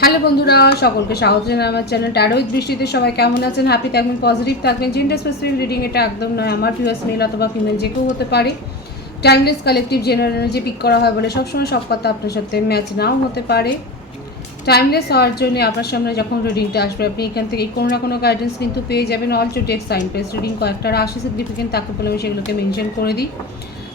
Hello বন্ধুরা, সকলকে স্বাগত জানাই আমার চ্যানেল ট্যারোইক দৃষ্টিতে সবাই কেমন আছেন? হ্যাপি থাকবেন পজিটিভ থাকবেন। জেন্ডার স্পেসিফিক রিডিং এটা একদম নয়, আমার ভিউয়ার্স মেল অথবা ফিমেল যে কেউ হতে পারে। Timeless collective general energy pick করা হয় বলে সবসময় সব কথা আপনার সাথে ম্যাচ নাও হতে পারে। টাইমলেস হওয়ার জন্য আপনার সামনে যখন রিডিংটা আসবে, আপনি এখান থেকে কোনো না কোনো গাইডেন্স কিন্তু পেয়ে যাবেন। All to take sign press reading কয়েকটা রাশি সিগনিফিকেন্ট তাকে বলে আমি সেগুলোকে মেনশন করে দিই।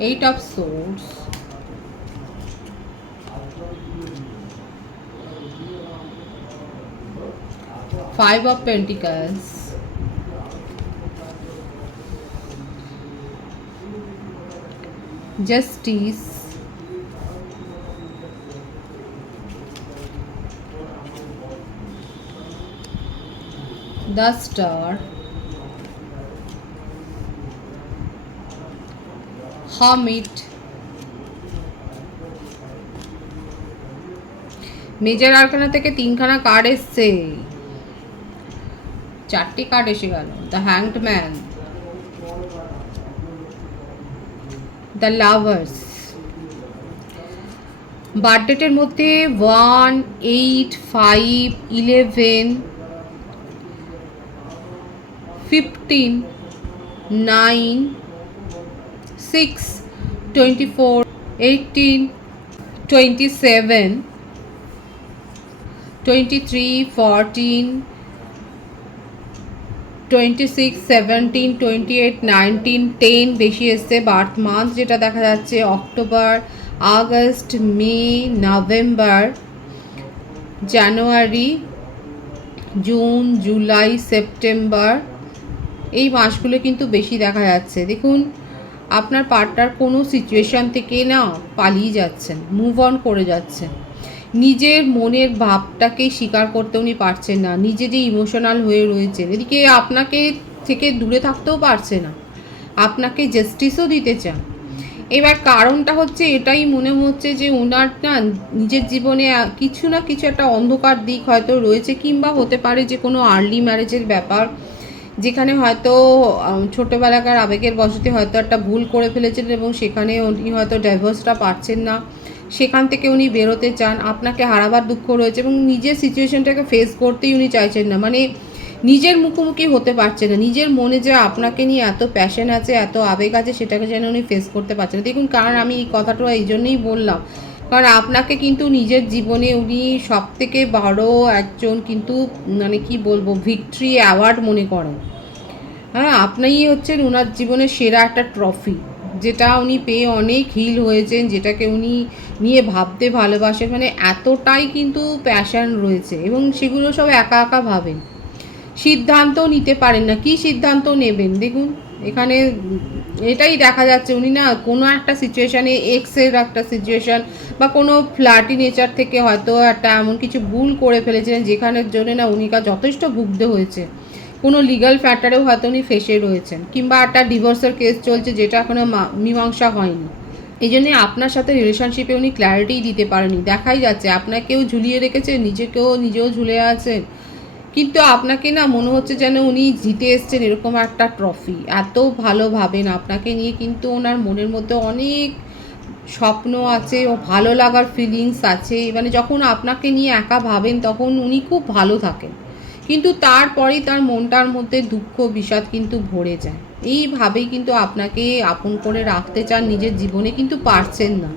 eight of swords. Five of pentacles. Justice. The star hermit major arcana থেকে তিনখানা কার্ড এসছে। চারটি কার্ড এসে গেল। The hanged man the lovers বার্থডেটের মধ্যে one eight five eleven fifteen nine six twenty four eighteen twenty seven twenty three fourteen twenty six seventeen twenty eight nineteen ten বেশি এসছে birth month যেটা দেখা যাচ্ছে October August May November January June July September এই মাসগুলো কিন্তু বেশি দেখা যাচ্ছে। দেখুন আপনার পার্টনার কোনো সিচুয়েশান থেকে না পালিয়ে যাচ্ছেন মুভ অন করে যাচ্ছেন। নিজের মনের ভাবটাকে স্বীকার করতে উনি পারছেন না, নিজে যে ইমোশনাল হয়ে রয়েছেন, এদিকে আপনাকে থেকে দূরে থাকতেও পারছে না, আপনাকে জাস্টিসও দিতে চান। এবার কারণটা হচ্ছে এটাই মনে হচ্ছে যে ওনার না নিজের জীবনে কিছু না কিছু একটা অন্ধকার দিক হয়তো রয়েছে, কিংবা হতে পারে যে কোনো আর্লি ম্যারেজের ব্যাপার যেখানে হয়তো ছোটোবেলাকার আবেগের বসতে হয়তো একটা ভুল করে ফেলেছেন এবং সেখানে উনি হয়তো ডাইভোর্সটা পাচ্ছেন না। সেখান থেকে উনি বেরোতে চান। আপনাকে হারাবার দুঃখ রয়েছে এবং নিজের সিচুয়েশনটাকে ফেস করতেই উনি চাইছেন না। মানে নিজের মুখোমুখি হতে পারছে না। নিজের মনে যে আপনাকে নিয়ে এত প্যাশন আছে, এত আবেগ আছে, সেটাকে যেন উনি ফেস করতে পারছে না। দেখুন, কারণ আমি এই কথাটা এই জন্যই বললাম। কারণ আপনাকে কিন্তু নিজের জীবনে উনি সব থেকে বড় একজন কিন্তু মানে কি বলব ভিক্টরি অ্যাওয়ার্ড মনে করেন। হ্যাঁ আপনিই হচ্ছেন ওনার জীবনের সেরা একটা ট্রফি যেটা উনি পেয়ে অনেক হিল হয়েছেন, যেটাকে উনি নিয়ে ভাবতে ভালোবাসেন মানে এতটাই কিন্তু প্যাশন রয়েছে এবং সেগুলো সব একা একা ভাবেন। সিদ্ধান্ত নিতে পারেন না, কি সিদ্ধান্ত নেবেন? দেখুন, এখানে এটাই দেখা যাচ্ছে, উনি না কোনো একটা সিচুয়েশানে এক্সের একটা সিচুয়েশান বা কোনো ফ্ল্যাটি নেচার থেকে হয়তো একটা এমন কিছু ভুল করে ফেলেছিলেন, যেখানের জন্য না উনিকা যথেষ্ট ভুগতে হয়েছে। কোনো লিগাল ফ্যাটারেও হয়তো উনি ফেসে রয়েছেন, কিংবা একটা ডিভোর্সের কেস চলছে যেটা এখনও মীমাংসা হয়নি। এই জন্যে আপনার সাথে রিলেশনশিপে উনি ক্ল্যারিটি দিতে পারেনি। দেখাই যাচ্ছে, আপনাকেও ঝুলিয়ে রেখেছে, নিজেকেও নিজেও ঝুলে আছেন কিন্তু আপনাকে না মনে হচ্ছে যেন উনি জিতে এসছেন এরকম একটা ট্রফি এত ভালো ভাবেন আপনাকে নিয়ে, কিন্তু ওনার মনের মধ্যে অনেক স্বপ্ন আছে ও ভালো লাগার ফিলিংস আছে। মানে যখন আপনাকে নিয়ে একা ভাবেন, তখন উনি খুব ভালো থাকেন। কিন্তু তারপরেই তার মনটার মধ্যে দুঃখ, বিষাদ কিন্তু ভরে যায়। এইভাবেই কিন্তু আপনাকে আপন করে রাখতে চান, নিজের জীবনে কিন্তু পারছেন না।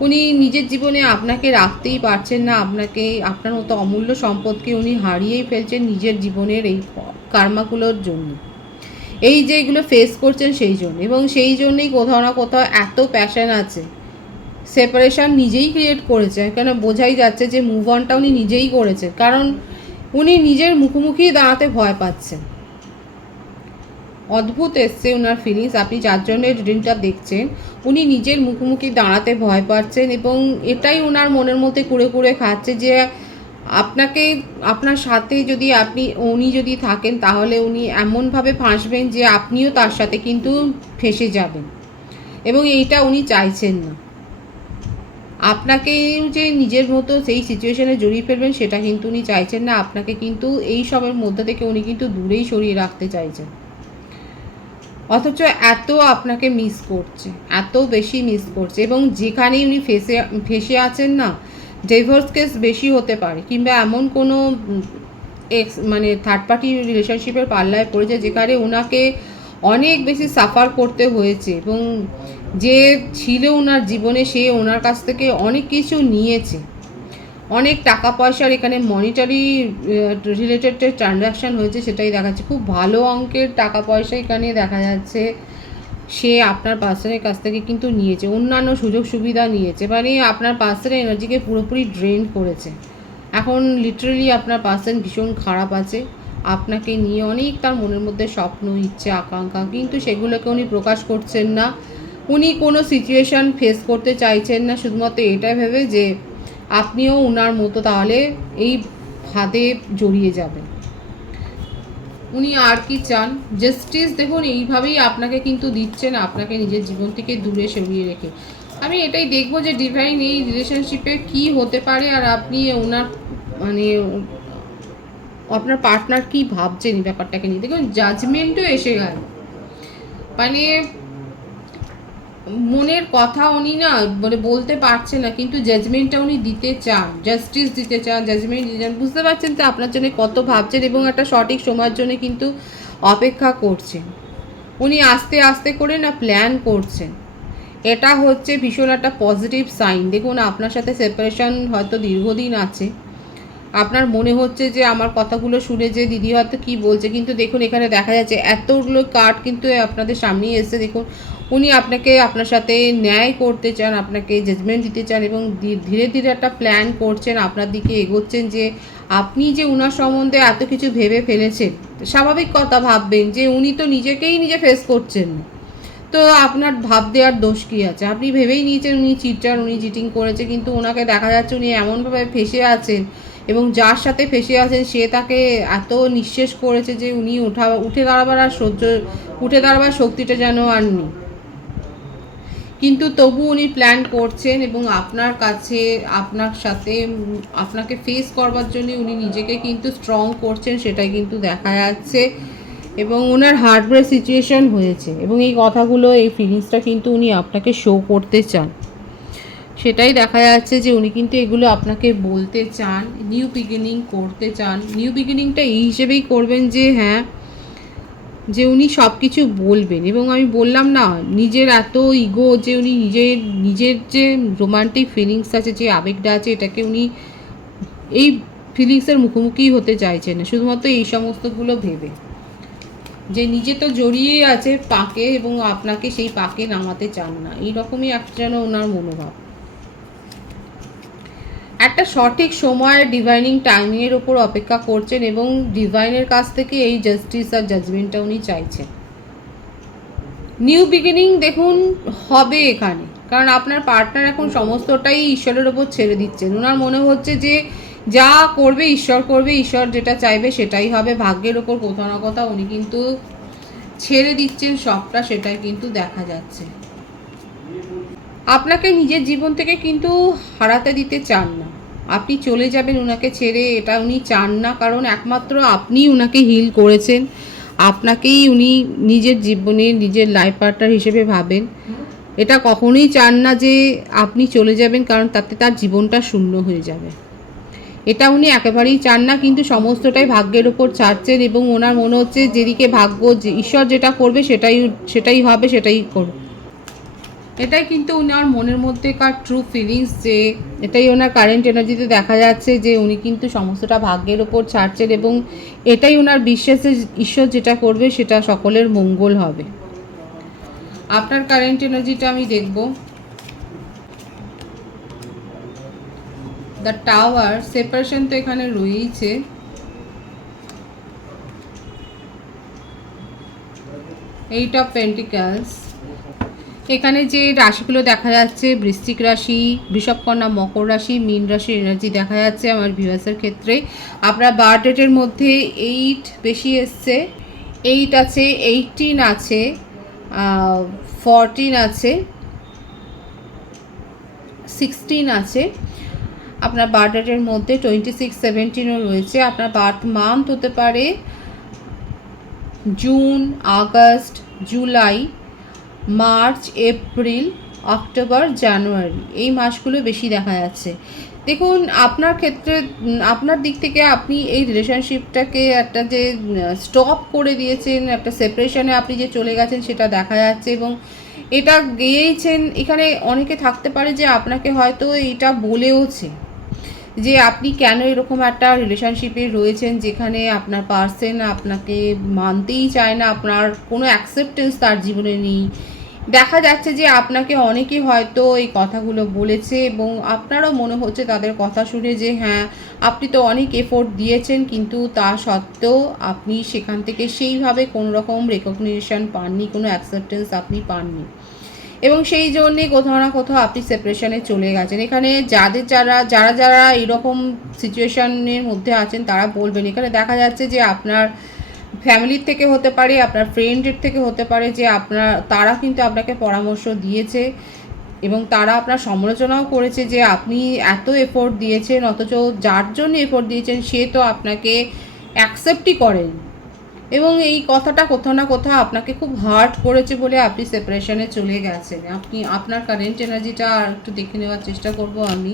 উনি নিজের জীবনে আপনাকে রাখতেই পারছেন না, আপনাকে, আপনার মতো অমূল্য সম্পদকে উনি হারিয়েই ফেলছেন নিজের জীবনের এই কার্মাগুলোর জন্য। এই যে এগুলো ফেস করছেন সেই জন্য। এবং সেই জন্যই কোথাও না কোথাও এত প্যাশন আছে। সেপারেশন নিজেই ক্রিয়েট করেছে কেন বোঝাই যাচ্ছে যে মুভ অনটা উনি নিজেই করেছেন। কারণ উনি নিজের মুখোমুখি দাঁড়াতে ভয় পাচ্ছেন। অদ্ভুত এসছে ওনার ফিলিংস আপনি যার জন্য ড্রিমটা দেখছেন, উনি নিজের মুখোমুখি দাঁড়াতে ভয় পাচ্ছেন এবং এটাই ওনার মনের মধ্যে কুড়ে কুড়ে খাচ্ছে যে আপনাকে, আপনার সাথে যদি আপনি, উনি যদি থাকেন তাহলে উনি এমনভাবে ফাঁসবেন যে আপনিও তার সাথে কিন্তু ফেসে যাবেন। এবং এইটা উনি চাইছেন না। আপনাকে যে নিজের মতো সেই সিচুয়েশনে জড়িয়ে ফেলবেন, সেটা কিন্তু উনি চাইছেন না। আপনাকে কিন্তু এই সবের মধ্যে থেকে উনি কিন্তু দূরেই সরিয়ে রাখতে চাইছেন। অথচ এত আপনাকে মিস করছে, এত বেশি মিস করছে এবং যেখানেই উনি ফেসে ফেসে আছেন না ডিভোর্স কেস বেশি হতে পারে কিংবা এমন কোনো এক্স মানে থার্ড পার্টি রিলেশনশিপের পাল্লায় পড়েছে যেখানে ওনাকে অনেক বেশি সাফার করতে হয়েছে এবং যে ছিল ওনার জীবনে, সে ওনার কাছ থেকে অনেক কিছু নিয়েছে। অনেক টাকা পয়সার এখানে মনিটারি রিলেটেড ট্রানজ্যাকশান হয়েছে সেটাই দেখাচ্ছে খুব ভালো অঙ্কের টাকা পয়সা এখানে দেখা যাচ্ছে। সে আপনার পার্সনের কাছ থেকে কিন্তু নিয়েছে। অন্যান্য সুযোগ সুবিধা নিয়েছে। মানে আপনার পার্সনের এনার্জিকে পুরোপুরি ড্রেন করেছে। এখন লিটারেলি আপনার পার্সন ভীষণ খারাপ আছে। আপনাকে নিয়ে অনেক তার মনের মধ্যে স্বপ্ন, ইচ্ছে, আকাঙ্ক্ষা, কিন্তু সেগুলোকে উনি প্রকাশ করছেন না। উনি কোনো সিচুয়েশান ফেস করতে চাইছেন না, শুধুমাত্র এটা ভেবে যে আপনিও ওনার মতো তাহলে এই ফাঁদে জড়িয়ে যাবেন। উনি আর কি চান? জাস্টিস দেখুন, এইভাবেই আপনাকে কিন্তু দিচ্ছেন, আপনাকে নিজের জীবন থেকে দূরে সরিয়ে রেখে। আমি এটাই দেখব যে ডিভাইন এই রিলেশনশিপে কি হতে পারে আর আপনি ওনার মানে আপনার পার্টনার কি ভাবছেন এই ব্যাপারটাকে নিয়ে। দেখুন জাজমেন্টও এসে গেল। মানে মনের কথা উনি না মানে বলতে পারছে না, কিন্তু জাজমেন্টটা উনি দিতে চান জাস্টিস দিতে চান জাজমেন্ট দিতে চান। বুঝতে পারছেন তো আপনার জন্য কত ভাবছেন এবং একটা সঠিক সময়ের জন্য কিন্তু অপেক্ষা করছেন। উনি আস্তে আস্তে করে না প্ল্যান করছেন। এটা হচ্ছে ভীষণ একটা পজিটিভ সাইন দেখুন, আপনার সাথে সেপারেশন হয়তো দীর্ঘদিন আছে। আপনার মনে হচ্ছে যে আমার কথাগুলো শুনে যে দিদি হয়তো কী বলছে, কিন্তু দেখুন, এখানে দেখা যাচ্ছে এতগুলো কার্ড কিন্তু আপনাদের সামনেই এসছে। দেখুন উনি আপনাকে আপনার সাথে ন্যায় করতে চান, আপনাকে জাজমেন্ট দিতে চান এবং ধীরে ধীরে একটা প্ল্যান করছেন, আপনার দিকে এগোচ্ছেন যে আপনি যে উনার সম্বন্ধে এত কিছু ভেবে ফেলেছেন, স্বাভাবিক কথা ভাববেন যে উনি তো নিজেকেই নিজে ফেস করছেন। তো আপনার ভাব দেওয়ার দোষ কী আছে? আপনি ভেবেই নিয়েছেন উনি চিটার উনি চিটিং করেছে, কিন্তু ওনাকে দেখা যাচ্ছে উনি এমনভাবে ফেসে আছেন এবং যার সাথে ফেসে আছেন, সে তাকে এত নিঃশেষ করেছে যে উনি উঠা, উঠে দাঁড়াবার আর সহ্য, উঠে দাঁড়াবার শক্তিটা যেন আর নেই। কিন্তু তবু উনি প্ল্যান করছেন এবং আপনার কাছে, আপনার সাথে আপনাকে ফেস করবার জন্য উনি নিজেকে কিন্তু স্ট্রং করছেন সেটাই কিন্তু দেখা যাচ্ছে। এবং ওনার হার্টব্রেক সিচুয়েশন হয়েছে এবং এই কথাগুলো, এই ফিলিংসটা কিন্তু উনি আপনাকে শো করতে চান। সেটাই দেখা যাচ্ছে যে উনি কিন্তু এগুলো আপনাকে বলতে চান নিউ বিগিনিং করতে চান। নিউ বিগিনিংটা এই হিসেবেই করবেন যে হ্যাঁ যে উনি সব কিছু বলবেন। এবং আমি বললাম, না, নিজের এত ইগো যে উনি নিজের নিজের যে রোমান্টিক ফিলিংস আছে, যে আবেগটা আছে, এটাকে উনি এই ফিলিংসের মুখোমুখি হতে চাইছেন না। শুধুমাত্র এই সমস্তগুলো ভেবে। যে নিজে তো জড়িয়েই আছে পাকে এবং আপনাকে সেই পাকে নামাতে চান না। এইরকমই একটা যেন ওনার মনোভাব। একটা সঠিক সময় ডিভাইনিং টাইমিংয়ের ওপর অপেক্ষা করছেন এবং ডিভাইনের কাছ থেকে এই জাস্টিস আর জাজমেন্টটা উনি চাইছেন। নিউ বিগিনিং দেখুন হবে এখানে। কারণ আপনার পার্টনার এখন সমস্তটাই ঈশ্বরের ওপর ছেড়ে দিচ্ছেন। ওনার মনে হচ্ছে যে যা করবে ঈশ্বর করবে, ঈশ্বর যেটা চাইবে সেটাই হবে। ভাগ্যের ওপর কোথাও না কোথাও উনি কিন্তু ছেড়ে দিচ্ছেন, সবটা সেটাই কিন্তু দেখা যাচ্ছে। আপনাকে নিজের জীবন থেকে কিন্তু হারাতে দিতে চান না। আপনি চলে যাবেন ওনাকে ছেড়ে, এটা উনি চান না, কারণ একমাত্র আপনি ওনাকে হিল করেছেন। আপনাকেই উনি নিজের জীবনে, নিজের লাইফ পার্টনার হিসেবে ভাবেন। এটা কখনোই চান না যে আপনি চলে যাবেন, কারণ তাতে তার জীবনটা শূন্য হয়ে যাবে। এটা উনি একেবারেই চান না, কিন্তু সমস্তটাই ভাগ্যের ওপর ছাড়ছেন এবং ওনার মনে হচ্ছে যেদিকে ভাগ্য ঈশ্বর যেটা করবে, সেটাই সেটাই হবে, সেটাই করবে। এটাই কিন্তু ওনার মনের মধ্যেকার ট্রু ফিলিংস যে এটাই ওনার কারেন্ট এনার্জিতে দেখা যাচ্ছে যে উনি কিন্তু সমস্তটা ভাগ্যের ওপর ছাড়ছেন এবং এটাই ওনার বিশ্বাসে ঈশ্বর যেটা করবে সেটা সকলের মঙ্গল হবে। আপনার কারেন্ট এনার্জিটা আমি দেখব। দ্য টাওয়ার সেপারেশন তো এখানে রয়েইছে। এইট অফ পেন্টিকালস এখানে যে রাশিগুলো দেখা যাচ্ছে, বৃশ্চিক রাশি, বৃষভকন্যা, মকর রাশি, মীন রাশির এনার্জি দেখা যাচ্ছে আমার ভিউয়ার্সের ক্ষেত্রে। আপনার বার্থ ডেটের মধ্যে এইট বেশি এসছে এইট আছে এইটিন আছে ফরটিন আছে সিক্সটিন আছে। আপনার বার্থ ডেটের মধ্যে টোয়েন্টি সিক্স সেভেন্টিনও রয়েছে। আপনার বার্থ মান্থ হতে পারে June August July March, April, October, January. এই মাসগুলো বেশি দেখা যাচ্ছে। দেখুন, আপনার ক্ষেত্রে আপনার দিক থেকে আপনি এই রিলেশনশিপটাকে একটা যে স্টপ করে দিয়েছেন, একটা সেপারেশনে আপনি যে চলে গেছেন, সেটা দেখা যাচ্ছে এবং এটা গিয়েইছেন, এখানে অনেকে থাকতে পারে যে আপনাকে হয়তো এটা বলেওছে। যে আপনি কেন এরকম একটা রিলেশনশিপে রয়েছেন যেখানে আপনার পার্সন আপনাকে মানতেই চায় না, আপনার কোনো অ্যাকসেপ্টেন্স তার জীবনে নেই? দেখা যাচ্ছে যে আপনাকে অনেকে হয়তো এই কথাগুলো বলেছে এবং আপনারও মনে হচ্ছে তাদের কথা শুনে যে হ্যাঁ আপনি তো অনেক এফোর্ট দিয়েছেন কিন্তু তা সত্ত্বেও আপনি সেখান থেকে সেইভাবে কোনো রকম রেকগনিশন পাননি, কোনো অ্যাকসেপ্টেন্স আপনি পাননি। এবং সেই জন্যে কোথাও না কোথাও আপনি সেপারেশনে চলে গেছেন। এখানে যাদের যারা যারা যারা এরকম সিচুয়েশনের মধ্যে আছেন, তারা বলবেন। এখানে দেখা যাচ্ছে যে আপনার ফ্যামিলির থেকে হতে পারে, আপনার ফ্রেন্ডের থেকে হতে পারে যে আপনার, তারা কিন্তু আপনাকে পরামর্শ দিয়েছে এবং তারা আপনার সমালোচনাও করেছে যে আপনি এত এফোর্ট দিয়েছেন, অথচ যার জন্য এফোর্ট দিয়েছেন, সে তো আপনাকে অ্যাকসেপ্টই করেন। এবং এই কথাটা কোথাও না কোথাও আপনাকে খুব হার্ট করেছে বলে আপনি সেপারেশনে চলে গেছেন। আপনি, আপনার কারেন্ট এনার্জিটা আর একটু দেখে নেওয়ার চেষ্টা করব আমি।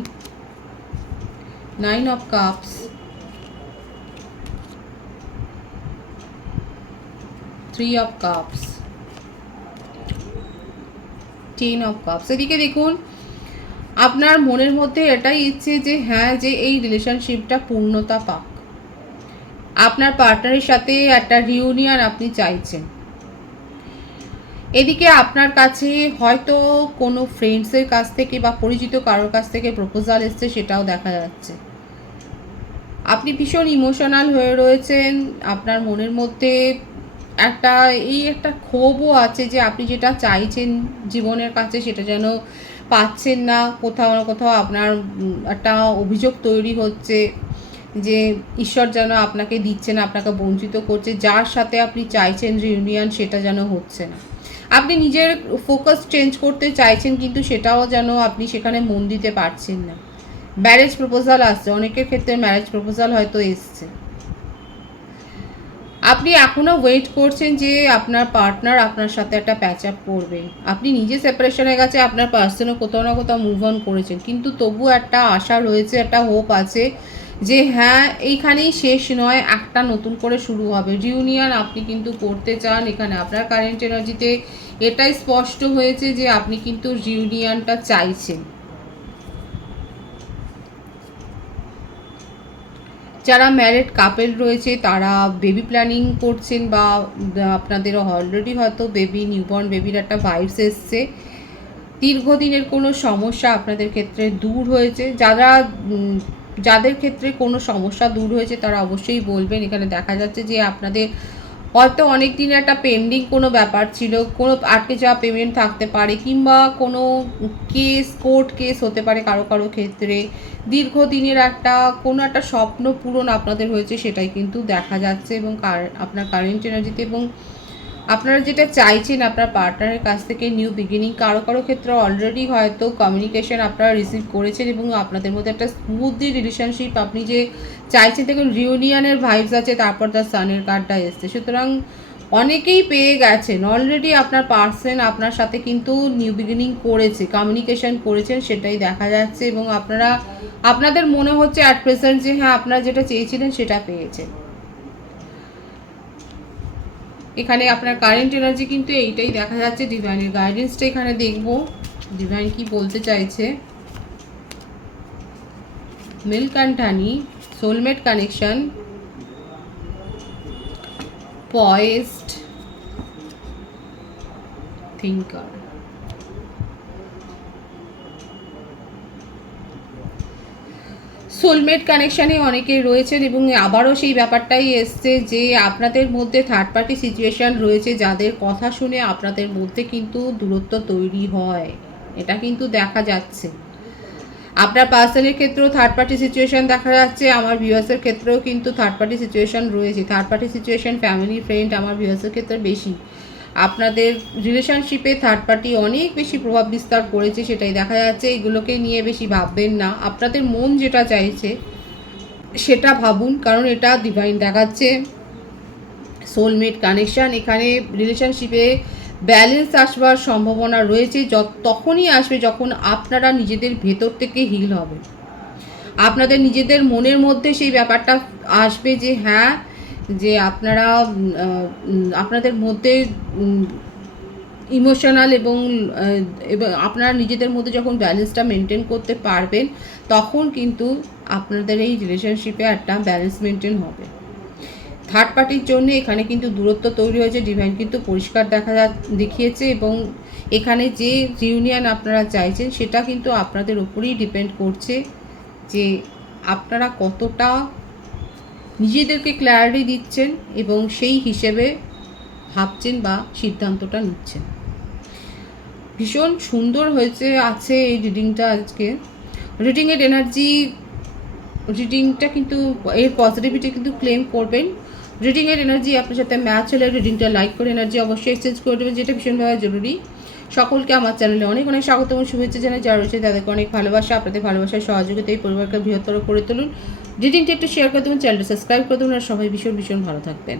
Nine of cups three of cups ten of cups এদিকে দেখুন, আপনার মনের মধ্যে এটাই ইচ্ছে যে হ্যাঁ যে এই রিলেশনশিপটা পূর্ণতা পাক। আপনার পার্টনারের সাথে একটা রিউনিয়ন আপনি চাইছেন। এদিকে আপনার কাছে হয়তো কোনো ফ্রেন্ডসের কাছ থেকে বা পরিচিত কারোর কাছ থেকে প্রপোজাল এসছে সেটাও দেখা যাচ্ছে। আপনি ভীষণ ইমোশনাল হয়ে রয়েছেন। আপনার মনের মধ্যে একটা, এই একটা ক্ষোভও আছে যে আপনি যেটা চাইছেন জীবনের কাছে সেটা যেন পাচ্ছেন না। কোথাও না কোথাও আপনার একটা অভিযোগ তৈরি হচ্ছে। যে ঈশ্বর যেন আপনাকে দিচ্ছে না, আপনাকে বঞ্চিত করছে, যার সাথে আপনি চাইছেন রিউনিয়ন সেটা যেন হচ্ছে না। আপনি নিজের ফোকাস চেঞ্জ করতে চাইছেন, কিন্তু সেটাও যেন আপনি সেখানে মন দিতে পারছেন না। ম্যারেজ প্রপোজাল আসছে, অনেকের ক্ষেত্রে ম্যারেজ প্রপোজাল হয়তো এসছে। আপনি এখনও ওয়েট করছেন যে আপনার পার্টনার আপনার সাথে একটা প্যাচ আপ করবে। আপনি নিজে সেপারেশনে গেছে, আপনার পার্সনও কোথাও না কোথাও মুভ অন করেছেন। কিন্তু তবু একটা আশা রয়েছে, একটা হোপ আছে যে হ্যাঁ এইখানেই শেষ নয়, একটা নতুন করে শুরু হবে। রিউনিয়ন আপনি কিন্তু করতে চান এখানে। আপনার কারেন্ট এনার্জিতে এটাই স্পষ্ট হয়েছে যে আপনি কিন্তু রিউনিয়নটা চাইছেন। যারা ম্যারেড কাপেল রয়েছে, তারা বেবি প্ল্যানিং করছেন বা আপনাদের অলরেডি হয়তো বেবি নিউবর্ন বেবির একটা ভাইবস এসছে। দীর্ঘদিনের কোনো সমস্যা আপনাদের ক্ষেত্রে দূর হয়েছে। যারা যাদের ক্ষেত্রে কোনো সমস্যা দূর হয়েছে তারা অবশ্যই বলবেন। এখানে দেখা যাচ্ছে যে আপনাদের হয়তো অনেক দিনের একটা পেন্ডিং কোনো ব্যাপার ছিল, কোনো আটকে যাওয়া পেমেন্ট থাকতে পারে কিংবা কোনো কেস কোর্ট কেস হতে পারে কারও কারও ক্ষেত্রে। দীর্ঘদিনের একটা, কোনো একটা স্বপ্ন পূরণ আপনাদের হয়েছে সেটাই কিন্তু দেখা যাচ্ছে এবং কার- আপনার কারেন্ট এনার্জিতে এবং আপনারা যেটা চাইছেন আপনার পার্টনারের কাছ থেকে নিউ বিগিনিং, কারও কারও ক্ষেত্রে অলরেডি হয়তো কমিউনিকেশন আপনারা রিসিভ করেছেন এবং আপনাদের মধ্যে একটা স্মুথলি রিলেশনশিপ আপনি যে চাইছেন, দেখুন রিউনিয়নের ভাইবস আছে, তারপর তার সানের কার্ডটা এসছে। সুতরাং অনেকেই পেয়ে গেছেন। অলরেডি আপনার পার্সন আপনার সাথে কিন্তু নিউ বিগিনিং করেছে কমিউনিকেশন করেছেন, সেটাই দেখা যাচ্ছে এবং আপনারা, আপনাদের মনে হচ্ছে অ্যাট প্রেজেন্ট যে হ্যাঁ আপনারা যেটা চেয়েছিলেন সেটা পেয়েছেন। এখানে আপনার কারেন্ট এনার্জি কিন্তু এইটাই দেখা যাচ্ছে ডিভাইনের গাইডেন্সটা এখানে দেখব। ডিভাইন কি বলতে চাইছে? Milk and honey soulmate connection পয়েস্ট thinker soulmate কানেকশানে অনেকে রয়েছেন এবং আবারও সেই ব্যাপারটাই এসছে যে আপনাদের মধ্যে থার্ড পার্টি সিচুয়েশান রয়েছে যাদের কথা শুনে আপনাদের মধ্যে কিন্তু দূরত্ব তৈরি হয়। এটা কিন্তু দেখা যাচ্ছে। আপনার পার্সনের ক্ষেত্রেও থার্ড পার্টি সিচুয়েশান দেখা যাচ্ছে, আমার ভিউয়ার্সের ক্ষেত্রেও কিন্তু থার্ড পার্টি সিচুয়েশান রয়েছে। Third party situation family friend আমার ভিউয়ার্সের ক্ষেত্রে বেশি। আপনাদের রিলেশনশিপে থার্ড পার্টি অনেক বেশি প্রভাব বিস্তার করেছে, সেটাই দেখা যাচ্ছে। এগুলোকে নিয়ে বেশি ভাববেন না। আপনাদের মন যেটা চাইছে, সেটা ভাবুন, কারণ এটা ডিভাইন দেখাচ্ছে। সোলমেট কানেকশান এখানে রিলেশনশিপে ব্যালেন্স আসবার সম্ভাবনা রয়েছে। তখনই আসবে যখন আপনারা নিজেদের ভেতর থেকে হিল হবে আপনাদের নিজেদের মনের মধ্যে সেই ব্যাপারটা আসবে যে হ্যাঁ যে আপনারা আপনাদের মধ্যে ইমোশনাল এবং আপনারা নিজেদের মধ্যে যখন ব্যালেন্সটা মেনটেন করতে পারবেন, তখন কিন্তু আপনাদের এই রিলেশনশিপে একটা ব্যালেন্স মেনটেন হবে। থার্ড পার্টির জন্য এখানে কিন্তু দূরত্ব তৈরি হয়েছে ডিভাইন কিন্তু পরিষ্কার দেখা যা, দেখিয়েছে এবং এখানে যে রিউনিয়ন আপনারা চাইছেন, সেটা কিন্তু আপনাদের উপরেই ডিপেন্ড করছে যে আপনারা কতটা নিজেদেরকে ক্ল্যারিটি দিচ্ছেন এবং সেই হিসেবে ভাবছেন বা সিদ্ধান্তটা নিচ্ছেন। ভীষণ সুন্দর হয়েছে, আছে এই রিডিংটা আজকে। রিডিংয়ের এনার্জি রিডিংটা কিন্তু, এর পজিটিভিটি কিন্তু ক্লেম করবেন। রিডিংয়ের এনার্জি আপনার সাথে ম্যাচ হলে রিডিংটা লাইক করে এনার্জি অবশ্যই এক্সচেঞ্জ করে দেবেন, যেটা ভীষণভাবে জরুরি। সকলকে আমার চ্যানেলে অনেক অনেক স্বাগত এবং শুভেচ্ছা জানাই। যারা রয়েছে তাদেরকে অনেক ভালোবাসা, আপনাদের ভালোবাসার সহযোগিতা এই পরিবারকে বৃহত্তর করে তুলুন। রিডিংটা একটু শেয়ার করে দেবেন চ্যানেলটা সাবস্ক্রাইব করে দেবেন, আর সবাই ভীষণ ভীষণ ভালো থাকবেন।